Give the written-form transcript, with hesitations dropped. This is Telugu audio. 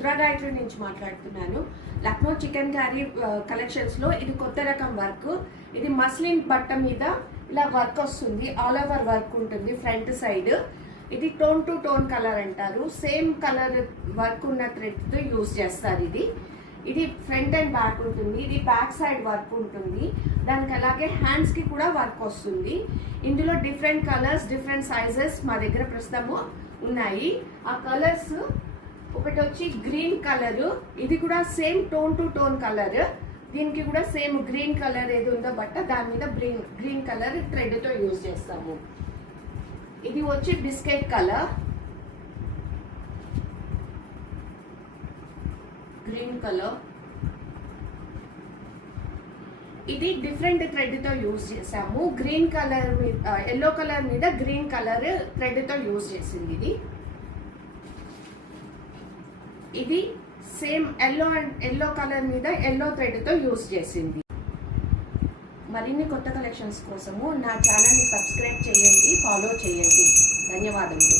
ముద్రా గాయత్రి నుంచి మాట్లాడుతున్నాను. లక్నో చికెన్ కర్రీ కలెక్షన్స్లో ఇది కొత్త రకం వర్క్. ఇది మస్లిన్ బట్ట మీద ఇలా వర్క్ వస్తుంది, ఆల్ ఓవర్ వర్క్ ఉంటుంది ఫ్రంట్ సైడ్. ఇది టోన్ టు టోన్ కలర్ అంటారు. సేమ్ కలర్ వర్క్ ఉన్న థ్రెడ్తో యూజ్ చేస్తారు. ఇది ఫ్రంట్ అండ్ బ్యాక్ ఉంటుంది. ఇది బ్యాక్ సైడ్ వర్క్ ఉంటుంది. దానికి అలాగే హ్యాండ్స్కి కూడా వర్క్ వస్తుంది. ఇందులో డిఫరెంట్ కలర్స్, డిఫరెంట్ సైజెస్ మా దగ్గర ప్రస్తుతము ఉన్నాయి. ఆ కలర్స్ ఒకటి వచ్చి గ్రీన్ కలర్, ఇది కూడా same tone to tone colour. దీనికి కూడా సేమ్ గ్రీన్ కలర్ ఏది ఉందో బట్ట దాని మీద గ్రీన్ కలర్ థ్రెడ్తో యూజ్ చేస్తాము. ఇది వచ్చి బిస్కెట్ కలర్, గ్రీన్ కలర్. ఇది డిఫరెంట్ థ్రెడ్తో యూజ్ చేసాము. గ్రీన్ కలర్ మీద ఎల్లో కలర్ మీద గ్రీన్ కలర్ థ్రెడ్తో యూజ్ చేసింది. ఇది సేమ్ ఎల్లో కలర్ మీద ఎల్లో థ్రెడ్తో యూజ్ చేసింది. మరిన్ని కొత్త కలెక్షన్స్ కోసము నా ఛానల్ని సబ్స్క్రైబ్ చేయండి, ఫాలో చేయండి. ధన్యవాదములు.